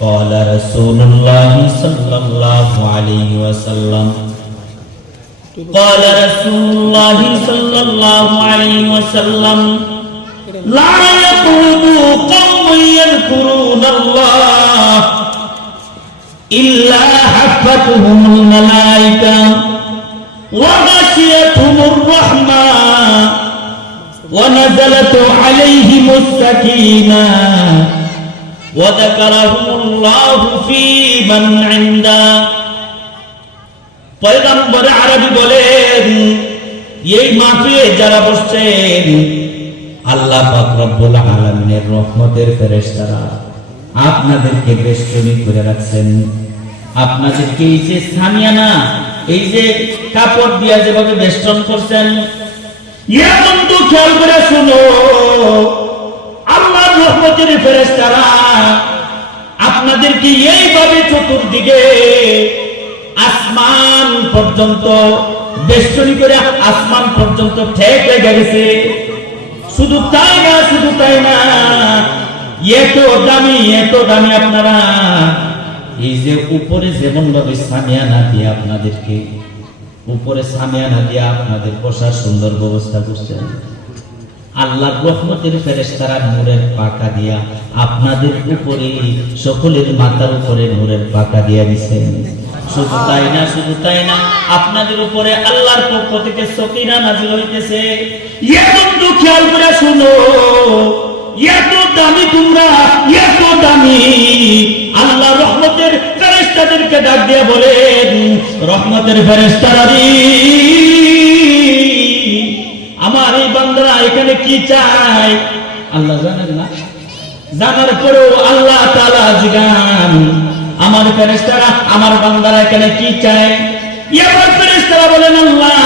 قال رسول الله صلى الله عليه وسلم. قال رسول الله صلى الله عليه وسلم لا يقوم قوم يذكرون الله إلا حفتهم الملائكة وغشيتهم الرحمة ونزلت عليهم السكينة. আরবি বলেন, এই যারা বসছেন, আল্লাহ আপনাদেরকে বেষ্টনী করে রাখছেন। আপনাদেরকে এই যে সামিয়ানা এই যে কাপড় দিয়া যেভাবে বেষ্টন করছেন ইয়া খেয়াল করে শুনো আল্লাহর রহমতের ফেরেশতারা, আপনাদেরকে এইভাবে চতুর্দিকে আসমান পর্যন্ত, বেষ্টনী করে আসমান পর্যন্ত ঠেক লেগে গেছে। শুধু তাই না, শুধু তাই না, এত দামি এত দামি আপনারা, এই যে উপরে যেমন ভাবে সামিয়ানা দিয়ে আপনাদেরকে, উপরে সামিয়ানা দিয়ে আপনাদের বসার সুন্দর ব্যবস্থা করছেন। আল্লাহর রহমতের ফেরেশতারা নূরের পাকা দিয়া আপনাদের উপরে, সকলের মাথার উপরে নূরের পাকা দিয়া দিছেন শুধু তাই না, শুধু তাই না, আপনাদের উপরে আল্লাহর পক্ষ থেকে সকিনা নাজিল হইতেছে। বন্ধু খেয়াল করে শুনো, এত দামি তোমরা, এত দামি। আল্লাহ রহমতের ফেরেস্তাদেরকে ডাক দিয়ে বলেন, রহমতের ফেরেশতারা আমার এই বান্দারা এখানে কি চায়? আল্লাহ জানেন না। জানার পরেও আল্লাহ তাআলা জিগান। আমার ফেরেশতারা, আমার বান্দারা এখানে কি চায়? বলেন, আল্লাহ,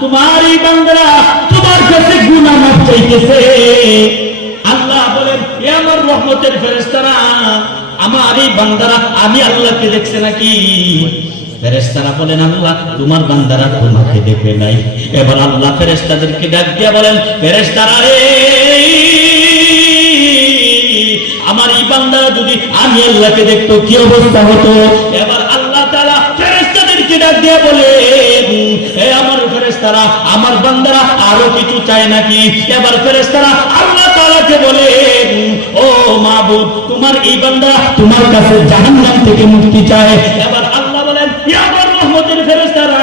তোমার এই বান্দারা তোমার কাছে চাইতেছে। আল্লাহ বলেন আমার রহমতের আমার এই বান্দারা, আমি আল্লাহকে দেখছে নাকি? ফেরেশতারা বলেন, আল্লাহ, তোমার বান্দারা তোমাকে দেখে নাই। এবার আল্লাহ ফেরেশতাদেরকে ডাক দিয়া বলেন, ফেরেশতারা রে, আমার এই বান্দারা যদি আমি আল্লাহকে দেখতো, কি অবস্থা হতো? এবার আল্লাহ তাআলা ফেরেশতাদেরকে ডাক বলেন হে আমার ফেরেশতারা, আমার বান্দারা আরও কিছু চায় নাকি? এবার ফেরেশতারা আল্লাহ তাআলাকে বলেন ও মাবুদ, তোমার এই বান্দা তোমার কাছে জাহান্নাম থেকে মুক্তি চায়। এবার রহমতের ফেরেশতারা,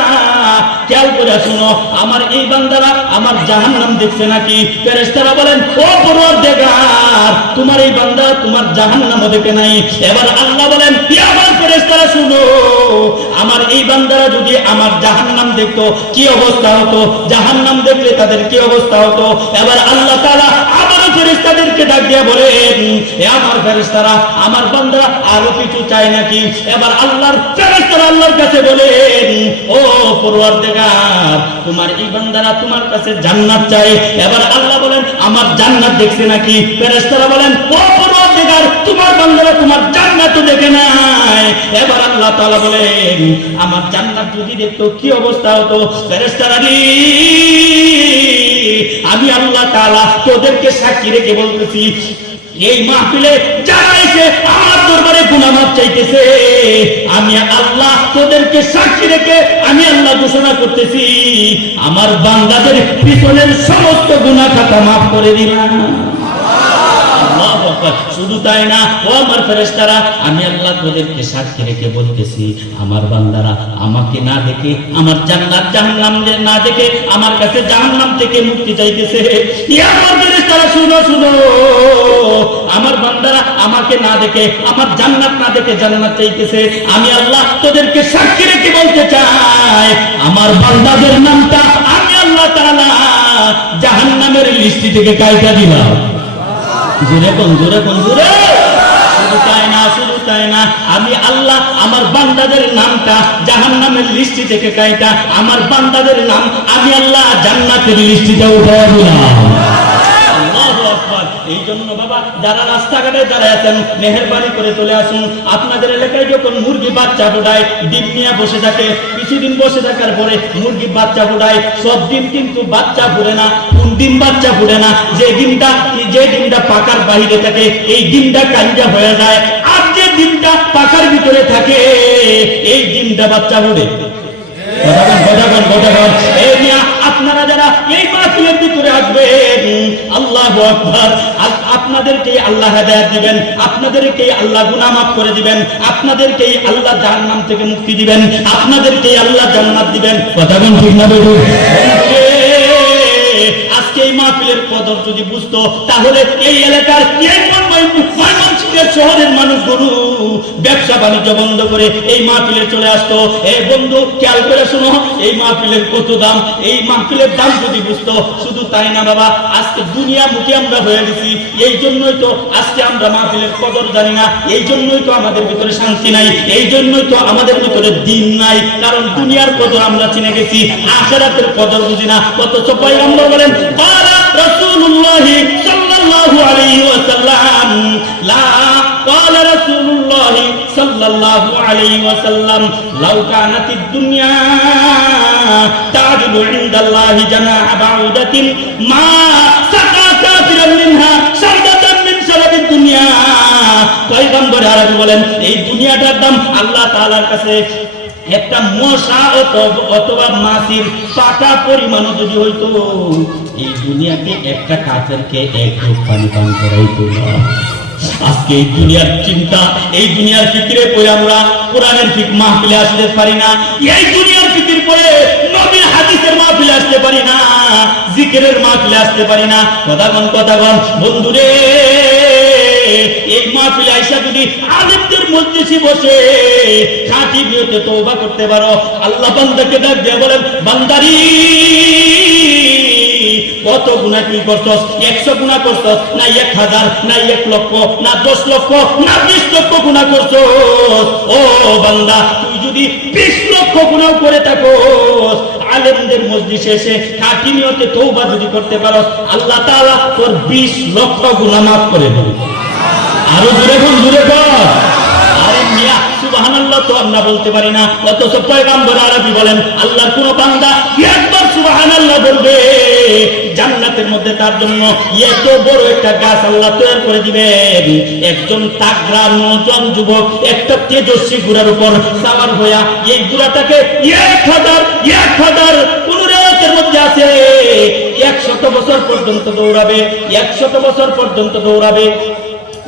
খেয়াল করে শুনো, আমার এই বান্দারা আমার জাহান্নাম দেখছে নাকি? ফেরেশতারা বলেন, ও পরওয়ারদিগার, তোমার এই বান্দা তোমার জাহান্নাম দেখে নাই। এবার আল্লাহ বলেন আমার শুনো, আমার এই বান্দারা যদি আমার জাহান্নাম দেখতো, কি অবস্থা হতো? জাহান্নাম দেখলে তাদের কি অবস্থা হতো? এবার আল্লাহ তাআলা আবার ফেরেশতাদেরকে ডাক দিয়ে বলেন হে আমার ফেরিস্তারা আমার বান্দা আরও কিছু চাই নাকি? এবার আল্লাহর ফেরিস্তারা আল্লাহর কাছে বলে ও পড়ুয়ার দেখার তোমার এই বান্দারা তোমার কাছে জান্নাত চায়। এবার আল্লাহ বলেন, আমার জান্নাত দেখছে নাকি? ফেরিস্তারা বলেন, ও পরওয়ারদিগার তোমার বান্দারা তোমার জান্নাত দেখে নাই। এবার আল্লাহ তাআলা বলেন, আমার জান্নাত যদি দেখতো, কি অবস্থা হতো? ফেরেশতারা রে, আমি আল্লাহ তাআলা তোদেরকে সাক্ষী রেখে বলতেছি, এই মাহফিলে যারা এসে আমার দরবারে গুনামাপ চাইতেছে, আমি আল্লাহ তোদেরকে সাক্ষী রেখে আমি আল্লাহ ঘোষণা করতেছি, আমার বান্দাদের পিছনের সমস্ত গুনাহ খাতা মাফ করে দিলাম শুধু তাই না, ও আমার ফেরেশতারা, আমি আল্লাহ তোদেরকে সাক্ষী রেখে বলতেছি, আমার বান্দারা আমাকে না দেখে, আমার জান্নাত জাহান্নাম না দেখে, আমার কাছে জাহান্নাম থেকে মুক্তি চাইতেছে। আমার শুনো শুনো। আমার বান্দারা আমাকে না দেখে, আমার জান্নাত না দেখে জান্নাত চাইতেছে। আমি আল্লাহ তোদেরকে সাক্ষী রেখে বলতে চাই, আমার বান্দাদের নামটা আমি আল্লাহ তাআলা জাহান্নামের লিস্টি থেকে কাইটা দিলাম। জোরে কোন জোরে জোরে তাই না, শুধু তাই না, আমি আল্লাহ, আমার বান্দাদের নামটা জাহান নামের লিস্টি থেকে কাইটা আমার বান্দাদের নাম আমি আল্লাহ জান্নাতের লিস্টিতে উঠে দিলাম আল্লাহু আকবার। এই জন্য বাবা যারা রাস্তাঘাটে দাঁড়ায় আছেন মেহরবানি করে চলে আসুন। আপনাদের এলাকায় যখন মুরগি বাচ্চা ফোটায় ডিম নিয়ে বসে থাকে কিছুদিন বসে থাকার পরে মুরগি বাচ্চা ফোটায় সব ডিম কিন্তু বাচ্চা ফুটে না কোন ডিম বাচ্চা ফুটে না যে ডিমটা যে ডিমটা পাকার বাহিরে থাকে এই ডিমটা কাঞ্জা হয়ে যায়। আর যে ডিমটা পাখার ভিতরে থাকে এই ডিমটা বাচ্চা মিয়া, আপনারা যারা এই মাহফিলের ভিতরে আসবেন আল্লাহ আল্লাহ হেদায়ত দিবেন আল্লাহ করে দিবেন আল্লাহ জাহান্নাম থেকে মুক্তি দিবেন আল্লাহ জান্নাত দিবেন। ঠিক না আজকে এই মাহফিলের কদর যদি বুঝতো, তাহলে এই এলাকার ময়- ময়মনসিংহের শহরের ব্যবসা বাণিজ্য বন্ধ করে এই মাহফিলে চলে আসতো। এ বন্ধু, খেয়াল করে শুনো, এই মাহফিলের কত দাম, এই মাহফিলের দাম যদি বুঝতো, শুধু তাই না বাবা, আজকে দুনিয়া মুখে আমরা হয়ে গেছি, এই জন্যই তো আজকে আমরা মাহফিলের কদর জানি না, এই জন্যই তো আমাদের ভিতরে শান্তি নাই, এই জন্যই তো আমাদের ভিতরে দিন নাই, কারণ দুনিয়ার কদর আমরা চিনে গেছি, আখেরাতের কদর বুঝি না কত চোপাই আমরা বলেন রসুল্লাহ সাল্লাহ আলী ওসাল্লাম লা قال رسول الله صلى الله عليه وسلم لو كانت الدنيا تعدل عند الله جناح بعودة ما سقى كافرا منها شربة من شرب الدنيا পয়গম্বর আরবি বলেন এই দুনিয়াটার দাম আল্লাহ তাআলার কাছে একটা মশা অথবা- অথবা মাছির পাটা পরিমাণও যদি হইতো এই দুনিয়াকে একটা কাফেরকে এক গ্রুপ পানি পান করাইতো না আজকে এই দুনিয়ার চিন্তা, এই দুনিয়ার ফিকিরে পড়ে আমরা কোরআনের ফিক মাহফিলে আসতে পারি না। এই দুনিয়ার ফিকির পড়ে নবীর হাদিসের মাহফিলে আসতে পারি না, জিকিরের মাহফিলে আসতে পারি না। কথাগণ কথাগণ বন্ধুরে, এই মাহফিলে বসে খাঁটি করতে পারো, আল্লাহ বান্দাকে ডাক দিয়ে বলেন, বান্দারি কত গুণা কি করছস? একশো গুণা করছস? না এক হাজার, না এক লক্ষ, না দশ লক্ষ, না বিশ লক্ষ গুণা করছস? ও বান্দা, তুই যদি বিশ লক্ষ গুণাও করে থাকো আলেমদের মসজিদে এসে খাঁটি নিয়তে তৌবা যদি করতে পারো আল্লাহ তাআলা তোর বিশ লক্ষ গুণা মাফ করে দেবে। আরও দূরে দূরে কর জান্নাতের মধ্যে তার জন্য এত বড় একটা গাছ আল্লাহ তৈরি করে দিবেন। একজন নজন যুবক, একটা তেজস্বী ঘোড়ার উপর হইয়া এই ঘোড়াটাকে এক হাজার এক হাজার একশত বছর পর্যন্ত দৌড়াবে, একশত বছর পর্যন্ত দৌড়াবে।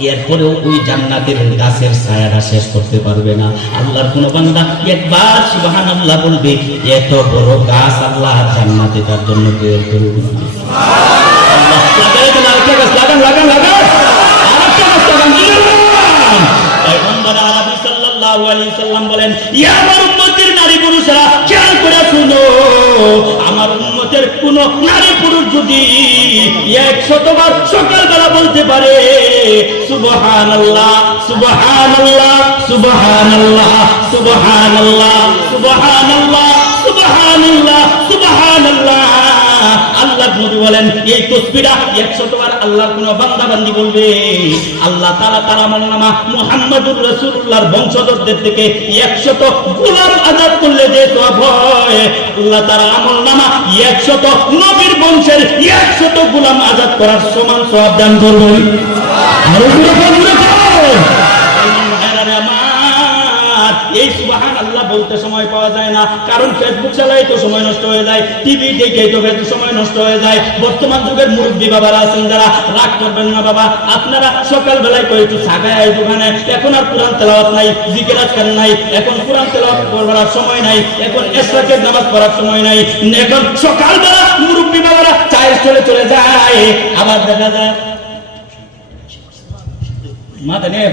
এরপরেও ওই জান্নাতের গাছের ছায়াটা শেষ করতে পারবে না আল্লাহর কোন বান্দা একবার সুবাহান আল্লাহ বলবে এত বড় গাছ আল্লাহ জান্নাতে তার জন্য তৈরি করে দিবে আল্লাহ, লাগাই দেন, আরেকটা গাছ, লাগান, লাগান, লাগান। আরেকটা গাছ লাগান, দিয়ে লাগান। পয়গম্বর আরবি সাল্লাল্লাহু আলাইহি সাল্লাম বলেন, আমার উম্মতের নারী পুরুষরা খেয়াল করে শুনো আমার কোন নারী পুরুষ যদি একশতবার সকালবেলা বলতে পারে, সুবহানাল্লাহ সুবহানাল্লাহ সুবহানাল্লাহ সুবহানাল্লাহ সুবহানাল্লাহ সুবহানাল্লাহ সুবহানাল্লাহ। আল্লাহ নবী বলেন এই তসবিরা একশত বার আল্লাহর কোন বান্দা বান্দি বলবে। আল্লাহ তাআলা তার আমলনামা মুহাম্মদুর রাসূলুল্লাহর বংশধরদের থেকে একশত গোলাম আজাদ করলে যে সওয়াব হয়। আল্লাহ তার আমলনামা একশত নবীর বংশের একশত গোলাম আজাদ করার সমান সওয়াব দান আমার, এই আল্লাহ বলতে সময় পাওয়া যায় না। কারণ ফেসবুক চালাই তো সময় নষ্ট হয়ে যায় টিভি দেখে তো সময় নষ্ট হয়ে যায়। বর্তমান যুগের মুরব্বী বাবারা আছেন যারা রাগ করবেন না বাবা। আপনারা সকাল বেলায় করে একটু এই দোকানে। এখন আর কোরআন তেলাওয়াত নাই জিকির আজকাল নাই। এখন কোরআন তেলাওয়াত করার সময় নাই এখন এসরাকের নামাজ পড়ার সময় নাই। এখন সকালবেলা মুরব্বী বাবারা চায়ের চলে চলে যায়। আবার দেখা যায়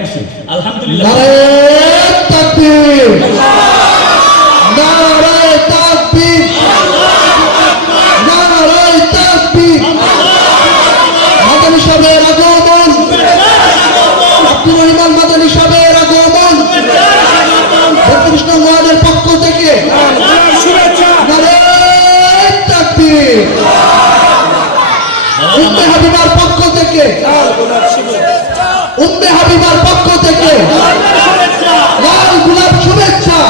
বসে। আলহামদুলিল্লাহ। উম্মে হাবিবার পক্ষ থেকে, উম্মে হাবিবার পক্ষ থেকে, লাল গোলাপ শুভেচ্ছা।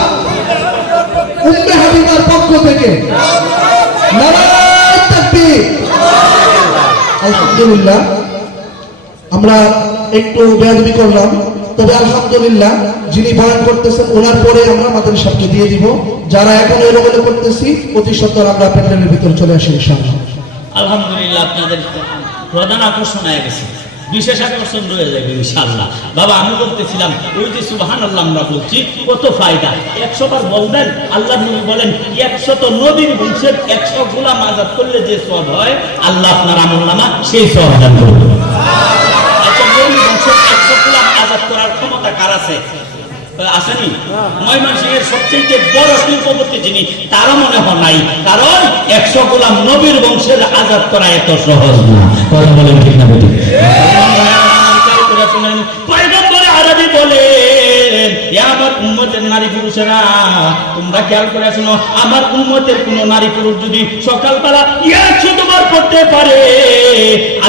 উম্মে হাবিবার পক্ষ থেকে আলহামদুলিল্লাহ, আমরা একটু বেয়াদবি করলাম। তবে আলহামদুলিল্লাহ যিনি বয়ান করতেছেন, ওনার পরে আমরা আমাদের সবকে দিয়ে দিব। যারা এখন এলোমেলো করতেছি, অতি সত্তর আমরা প্যান্ডেলের ভিতরে চলে আসি আলহামদুলিল্লাহ, আপনাদের প্রধান আকর্ষণ হয়ে গেছে। বিশেষ আকর্ষণ রয়ে যাবে ইনশাআল্লাহ। বাবা, আমি বলতেছিলাম, ওই যে সুবহান আল্লাহ আমরা বলছি, কত ফায়দা। একশো বার বলবেন, আল্লাহ নবী বলেন একশো তো নবীর বংশের একশো গোলাম আজাদ করলে যে সব হয়, আল্লাহ আপনার আমল নামা সেই সব আচ্ছা নবীর বংশের একশো গোলাম আজাদ করার ক্ষমতা কার আছে? আসেনি? ময়মনসিংহের সবচেয়ে বড় শিল্পপতি যিনি, তারও মনে হয় নাই। কারণ একশো গোলাম নবীর বংশের আজাদ করা এত সহজ না। আমার উম্মতের কোন নারী পুরুষ যদি সকালবেলা একশো তোমার পড়তে পারে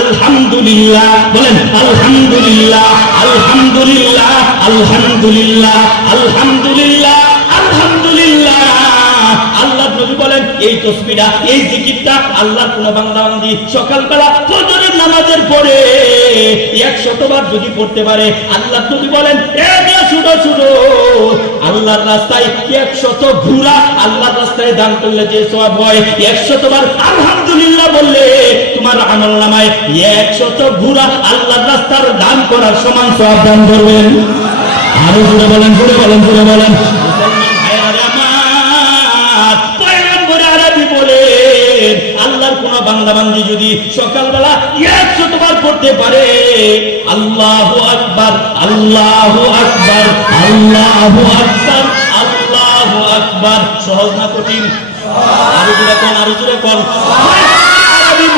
আলহামদুলিল্লাহ বলেন আলহামদুলিল্লাহ আলহামদুলিল্লাহ আলহামদুলিল্লাহ আলহামদুলিল্লাহ বলেন, এই তসবিরা এই জিকিরটা আল্লাহর কোন বান্দা বান্দি সকালবেলা ফজরের নামাজের পরে একশতবার যদি পড়তে পারে, আল্লাহ নবী বলেন শুনো শুনো। আল্লাহর রাস্তায় একশত ঘুরা আল্লাহর রাস্তায় দান করলে যে সব হয় একশতবার আলহামদুলিল্লাহ বললে তোমার আমল নামায় একশত ঘুরা আল্লাহর রাস্তার দান করার সমান সব দান করবেন। আরও জুড়ে বলেন জুড়ে বলেন জুড়ে বলেন। আল্লাহর কোন বান্দা বান্দি যদি সকালবেলা একশো তোমার করতে পারে, আল্লাহ আকবার আল্লাহ আকবার আল্লাহ আকবার আল্লাহ আকবার। সহজ না কঠিন? আরও জোরে কন, আরও জোরে কন।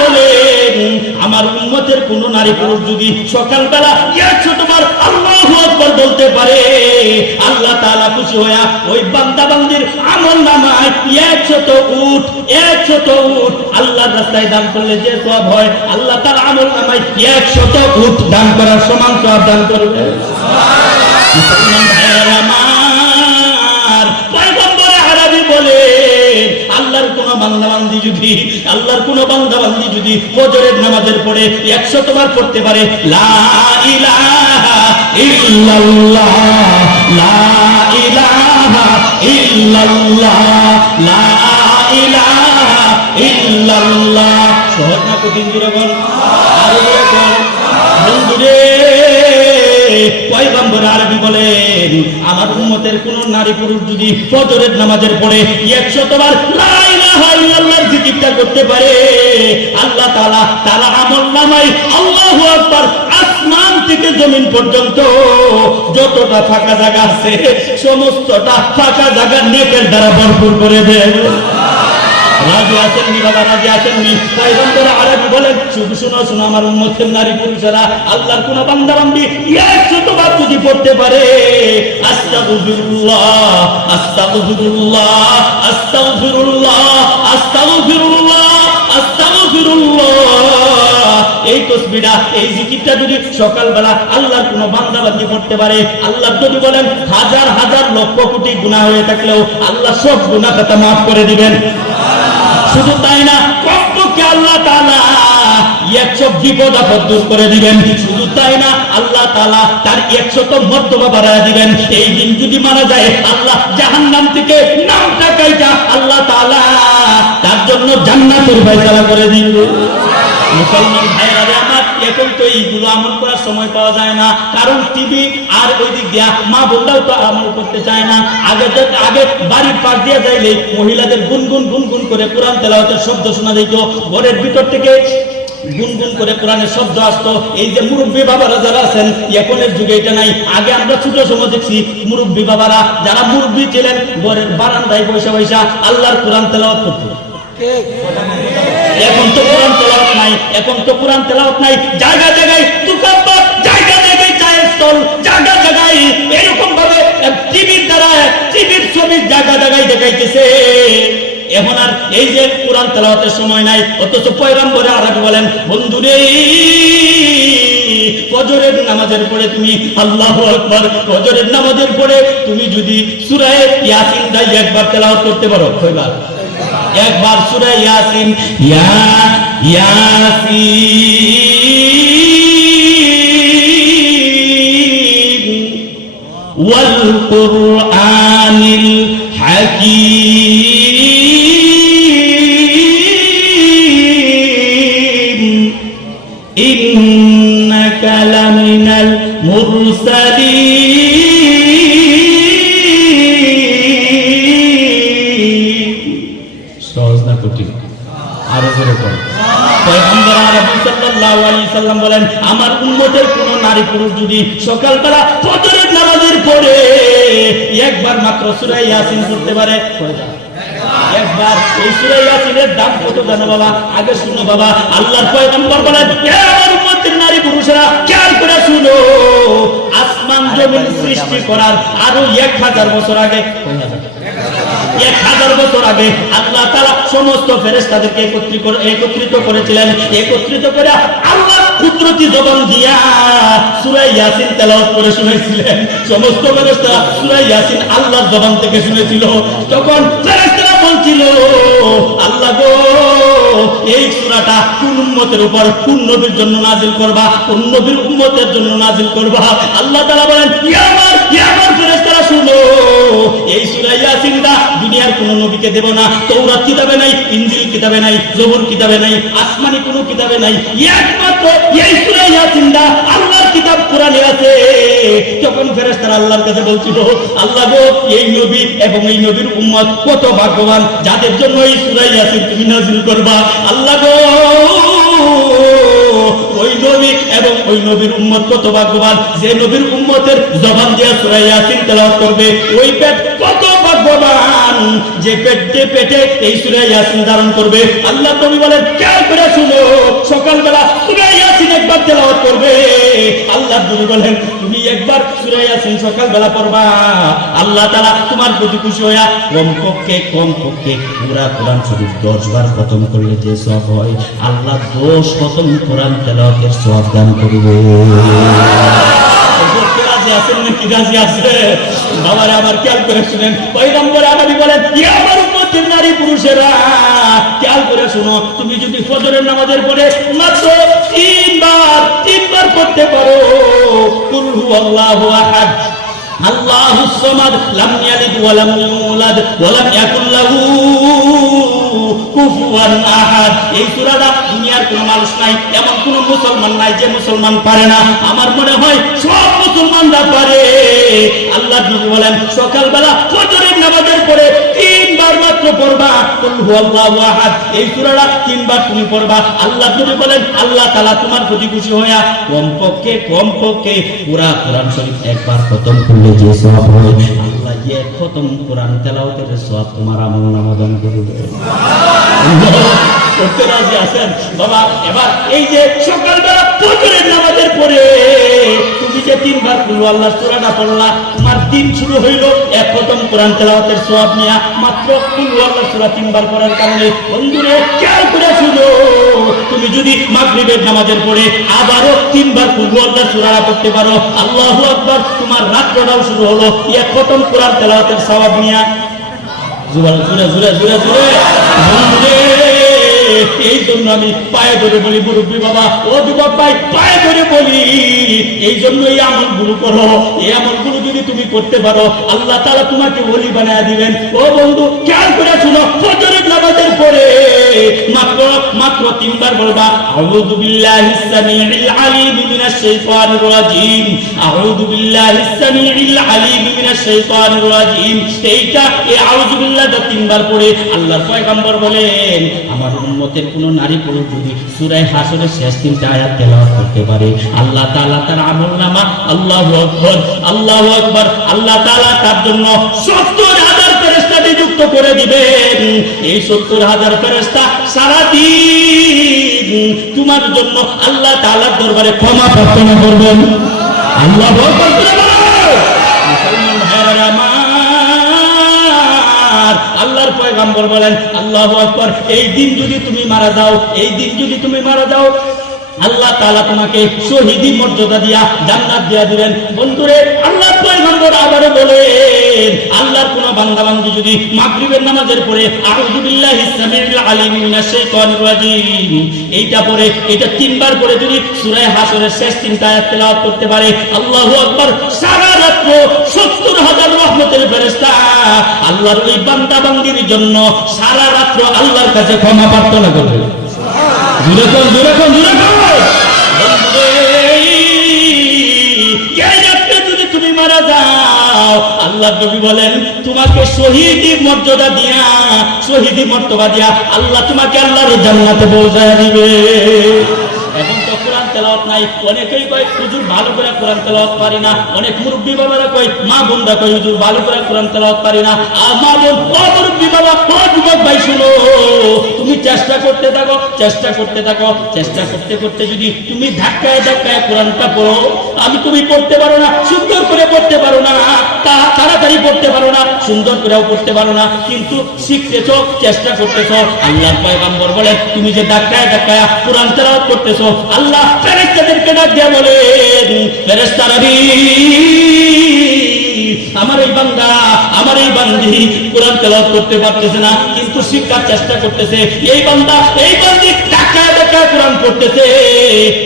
বলে আমার উম্মতের কোন নারী পুরুষ যদি সকালবেলা একশো তোমার আল্লাহু আকবার বলতে পারে আল্লাহ তাআলা খুশি হইয়া ওই বান্দা বান্দির আমল নামায় একশত উঠ একশত উঠ। আল্লাহর রাস্তায় দান করলে যে সব হয় আল্লাহ তার আমল নামায় একশত উঠ। দান করার সমান সব দান করবে মুসলমান ভাইয়েরা আল্লাহর কোন বান্দা বান্দি যদি ফজরের নামাজের পরে একশো বার পড়তে পারে, লা ইলাহা ইল্লাল্লাহ, লা ইলাহা ইল্লাল্লাহ, লা ইলাহা ইল্লাল্লাহ। সহজ না কঠিন জুড়ে বল? আর বল বন্ধুরে পয়গম্বর আরবি বলেন, আমার উম্মতের কোন নারী পুরুষ যদি ফজরের নামাজের পরে 100 বার লা ইলাহা ইল্লাল্লাহর জিকিরটা করতে পারে, আল্লাহ তার আমল নামাই আল্লাহু আকবার আসমান থেকে জমিন পর্যন্ত যতটা ফাঁকা জায়গা আছে, সমস্তটা ফাঁকা জায়গা নেকের দ্বারা ভরপুর করে দেয়। রাজি আসেননি বাবা, রাজি আসেননি পয়গম্বর আরবি বলেন, শুধু শোনো শোনো, আমার উম্মতের নারী পুরুষেরা আল্লাহর কোন বান্দা বান্দি একশতবার যদি পড়তে পারে, আস্তাগফিরুল্লাহ আস্তাগফিরুল্লাহ আস্তাগফিরুল্লাহ আস্তাগফিরুল্লাহ আস্তাগফিরুল্লাহ। এই তসবিটা এই জিকিরটা যদি সকালবেলা আল্লাহর কোন বান্দা বান্দি পড়তে পারে, আল্লাহ যদি বলেন, হাজার হাজার লক্ষ কোটি গুনাহ হয়ে থাকলেও আল্লাহ সব গুনাহ খাতা মাফ করে দিবেন। শুধু তাই না কত আল্লাহ করে দিবেন? শুধু না, আল্লাহ তালা তার দিবেন। দিন যদি মারা যায়, আল্লাহ থেকে আল্লাহ তার জন্য জান্নাতের করে দিবে। মুসলমান ভাইরা আমার এখন তো এইগুলো আমল করার সময় পাওয়া যায় না। কারণ টিভি আর ওই দিক দিয়া মা বোনরাও তো আমল করতে চায় না। আগে আগে বাড়ির পাশ দিয়ে যাইলে মহিলাদের গুনগুন গুনগুন করে কোরআন তেলাওয়াতের শব্দ শোনা যেত ঘরের ভিতর থেকে গুনগুন করে কোরআনের শব্দ আসতো। এই যে মুরব্বী বাবারা যারা আছেন, এখনের যুগে এটা নাই। আগে আমরা ছোট সময় দেখছি, মুরব্বী বাবারা যারা মুরব্বী ছিলেন, ঘরের বারান্দায় বৈশা বৈশা আল্লাহর কোরআন তেলাওয়াত করতো। এখন তো কোরআন তেলাওয়াত নাই, এখন তো কোরআন তেলাওয়াত নাই। জায়গা জায়গায় দোকানপাট জায়গা জায়গায় চায়ের স্টল, জায়গা জায়গায় এরকম ভাবে টিভির দ্বারা টিভির ছবি জায়গা জায়গায় দেখাইতেছে। এখন আর এই যে কোরআন তেলাওয়াতের সময় নাই, অথচ পয়গম্বরে আরবি বলেন বন্ধুরে ফজরের নামাজের পরে তুমি, আল্লাহ আকবার, ফজরের নামাজের পরে তুমি যদি সূরা ইয়াসিন দাই একবার তেলাওয়াত করতে পারো। কয়বার? একবার সুরে ইয়াসিন ইয়া ইয়াসিন। ওয়াল কুরআনিল হাকীম। নারী পুরুষ যদি সকালবেলা ফজরের নামাজের পরে একবার মাত্র সূরা ইয়াসিন পড়তে পারে আরও এক হাজার বছর আগে আল্লাহ তারা সমস্ত ফেরেস্তাদেরকে একত্রিত করে- একত্রিত করেছিলেন। একত্রিত করে আল্লাহ কুদরতি জবান দিয়া সুরাই ইয়াসিন তেলাওয়াত করে শুনেছিলেন সমস্ত ফেরেস্তা সুরাই ইয়াসিন আল্লাহর জবান থেকে শুনেছিল। তখন বলছিল আল্লাহ এই সূরাটা কোন উপর কোন নবীর জন্য নাজিল করবা? কোন নবীর জন্য নাজিল করবা? আল্লাহ বলেন দুনিয়ার কোন নবীকে দেব না। তৌরাত কিতাবে নাই, ইনজিল কিতাবে নাই, জবুর কিতাবে নাই, আসমানি কোন কিতাবে নাই। একমাত্র, এই আল্লাহর কিতাব কোরআনে আছে। তখন ফেরেশতারা আল্লাহর কাছে বলছিল, আল্লাহ গো, এই নবী এবং এই নবীর উম্মত কত ভাগ্যবান, যাদের জন্য এই সূরা ইয়াসিন তুমি নাজিল করবা। আল্লাহ গো, ওই নবী এবং ওই নবীর উম্মত কত ভাগ্যবান, যে নবীর উম্মতের জবান দিয়ে সূরা ইয়াসিন তেলাওয়াত করবে। ওই পেট কত যে পেটে এই সূরা ইয়াসিন ধারণ করবে। আল্লাহ খেয়াল করে শুনো সকালবেলা সূরা ইয়াসিন একবার করবে। আল্লাহ নবী বলেন, তুমি একবার সূরা ইয়াসিন সকালবেলা পড়বা। আল্লাহ তাআলা তোমার প্রতি খুশি হইয়া কমপক্ষে কমপক্ষে পুরা কোরআন শরীফ দশ বার খতম করলে যে সব হয়, আল্লাহ দোষ খতম কোরআন তেলাওয়াতের সব দান করবে। আছেন নাকি? রাজি আছে। বাবারা আবার খেয়াল করে শুনেন। পয়গম্বর আনবী বলেন আমার নারী পুরুষেরা, খেয়াল করে শুনো, তুমি যদি ফজরের নামাজের পরে মাত্র তিনবার তিনবার করতে পারো। কুল হুয়াল্লাহু আহাদ। আল্লাহু সামাদ, লাম ইয়ালিদ ওয়া লাম ইউলাদ, ওয়া লাম ইয়াকুল লাহু। এই সূরাটা দুনিয়ার কোনো মানুষ নাই, এমন কোন মুসলমান নাই যে মুসলমান পারে না। আমার মনে হয় সব মুসলমানরা পারে। আল্লাহ নবী বলেন, সকালবেলা ফজরের নামাজের পরে তিনবার মাত্র পড়বা। কুল হুয়াল্লাহু এই সূরাটা তিনবার তুমি পড়বা। আল্লাহ নবী বলেন, আল্লাহ তাআলা তোমার প্রতি খুশি হইয়া কমপক্ষে কমপক্ষে পুরা কোরআন শরীফ একবার খতম করলে যে সওয়াব হয় এক খতম কোরআন তেলাওয়াতের সওয়াব তোমার আমল নামা দান করবে শুরু হইল এক নিয়া। মাত্র কুলু আল্লাহ সূরা তিনবার পড়ার কারণে। বন্ধুরে, খেয়াল করে শুনো। তুমি যদি মাগরিবের নামাজের পরে আবারও তিনবার কুলু আল্লাহ সূরাটা পড়তে পারো, আল্লাহু আকবার, তোমার রাত্রটাও শুরু হলো। এক খতম কোরআন তেলাওয়াতের সওয়াব নিয়া। জুড়ে জুড়ে জুড়ে জুড়ে। জুড়ে এই জন্য আমি পায়ে ধরে বলি, মুরব্বী বাবা, ও যুবক পায়ে ধরে বলি, এই জন্য এই আমলগুলো করো। এই আমলগুলো যদি তুমি করতে পারো, আল্লাহ তাআলা তোমাকে ওলি বানায় দিবেন। ও বন্ধু, খেয়াল করে শুনো, ফজরের নামাজের পরে মাত্র মাত্র তিনবার বলবা, আউযু বিল্লাহিস সামিউল আলিম মিনাশ শাইতানির আউযু বিল্লাহিস সামিউল আলিম মিনাশ শাইতানির এইটা, এই আউযু তিনবার পড়ে, আল্লাহর পয়গম্বর বলেন, আমার উম্মতের কোন নারী পুরুষ যদি সূরা হাসরের শেষ তিনটা আয়াত তেলাওয়াত করতে পারে, আল্লাহ তাআলা তার আমলনামা, আল্লাহু আকবার, আল্লাহু আল্লাহ তাআলা তার জন্য 70 হাজার নিযুক্ত করে দিবেন। এই 70 হাজার ফেরেশতা সারা দিন তোমার জন্য আল্লাহ তাআলার দরবারে ক্ষমা প্রার্থনা করবেন। আল্লাহ আল্লাহর পয়গাম্বর বলেন, আল্লাহু আকবার, এই দিন যদি তুমি মারা যাও, এই দিন যদি তুমি মারা যাও, আল্লাহ তাআলা তোমাকে শহীদি মর্যাদা দিয়া জান্নাত দিয়া দিবেন। বন্ধুরে আল্লাহর পয়গম্বর আবারও বলেন, আল্লাহর কোন বান্দাবান্দি যদি মাগরিবের নামাজের পরে আউযু বিল্লাহি সামিউল আলিম শাইতানির রাজিম, এইটা পরে এটা তিনবার পরে যদি সূরা হাসরের শেষ তিনটা আয়াত তেলাওয়াত করতে পারে, আল্লাহু আকবার, সারা রাত্র 70 হাজার রহমতের ফেরেশতা। আল্লাহর ওই বান্দা বান্দির জন্য সারা রাত্র আল্লাহর কাছে ক্ষমা প্রার্থনা করবে। জুড়ে কোন জুড়ে কোন জুড়ে কোন। আল্লাহ নবী বলেন, তোমাকে শহীদি মর্যাদা দিয়া, শহীদি মর্যাদা দিয়া আল্লাহ তোমাকে আল্লাহর জান্নাতে পৌঁছায় দিবে। তেলাওয়াত নাই। অনেকেই কয়, হুজুর ভালো করে কোরআন তেলাওয়াত পারি না। অনেক মুরব্বী বাবারা কয়, মা কয়, হুজুর ভালো করে কোরআন তেলাওয়াত পারি না। আর মা বোন মুরব্বী বাবা ভাই, শুনো, তুমি চেষ্টা করতে থাকো, চেষ্টা করতে থাকো, চেষ্টা করতে করতে যদি তুমি ধাক্কায় ধাক্কায় কোরআনটা পড়ো, আমি তুমি পড়তে পারো না, সুন্দর করে পড়তে পারো না তাড়াতাড়ি পড়তে পারো না, সুন্দর করেও পড়তে পারো না, কিন্তু শিখতেছো, চেষ্টা করতেছো, আল্লাহর পয়গম্বর বলে তুমি যে ধাক্কায় ধাক্কায় কোরআন তেলাওয়াত করতেছো, আল্লাহ ফেরেশতাদেরকে ডাক দিয়া বলেন ফেরেস্তার আমার এই বান্দা, আমার এই বান্দি কোরআন তেলাপ করতে পারতেছে না, কিন্তু শিক্ষার চেষ্টা করতেছে। এই বান্দা, এই বান্দি টাকা টাকা কোরআন করতেছে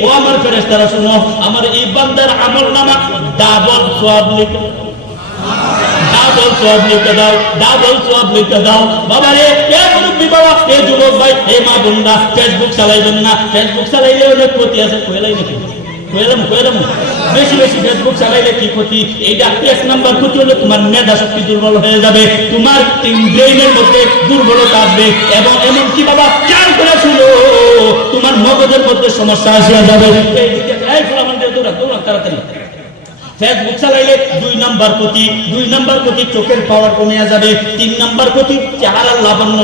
ও আমার ফেরেস্তারা শুনো, আমার এই বান্দার আমল নামা ডাবল লিখে সওয়াব লিখে দাও, ডাবল সওয়াব লিখে দাও। বাবা রে এ মুরব্বি বাবা যুবক ভাই, এ মা বোনরা ফেসবুক চালাইবেন না। ফেসবুক চালাইলে অনেক ক্ষতি আছে। কইলাই নাকি? বেশি বেশি ফেসবুক চালাইলে কি ক্ষতি? এক নাম্বার ক্ষতি হলে, তোমার মেধা শক্তি দুর্বল হয়ে যাবে। তোমার ব্রেইনের মধ্যে দুর্বলতা আসবে। এবং এমন কি বাবা, খেয়াল করে শুনো তোমার মগজের মধ্যে সমস্যা আসিয়া এই দিকে, এই ফুলামান দিয়ে দৌড়া দৌড়া, তাড়াতাড়ি। ফেসবুক চালাইলে দুই নাম্বার প্রতি, দুই নাম্বার প্রতি চোখের পাওয়ার কমে যাবে, তিন নাম্বার প্রতি চেহারা লাবণ্য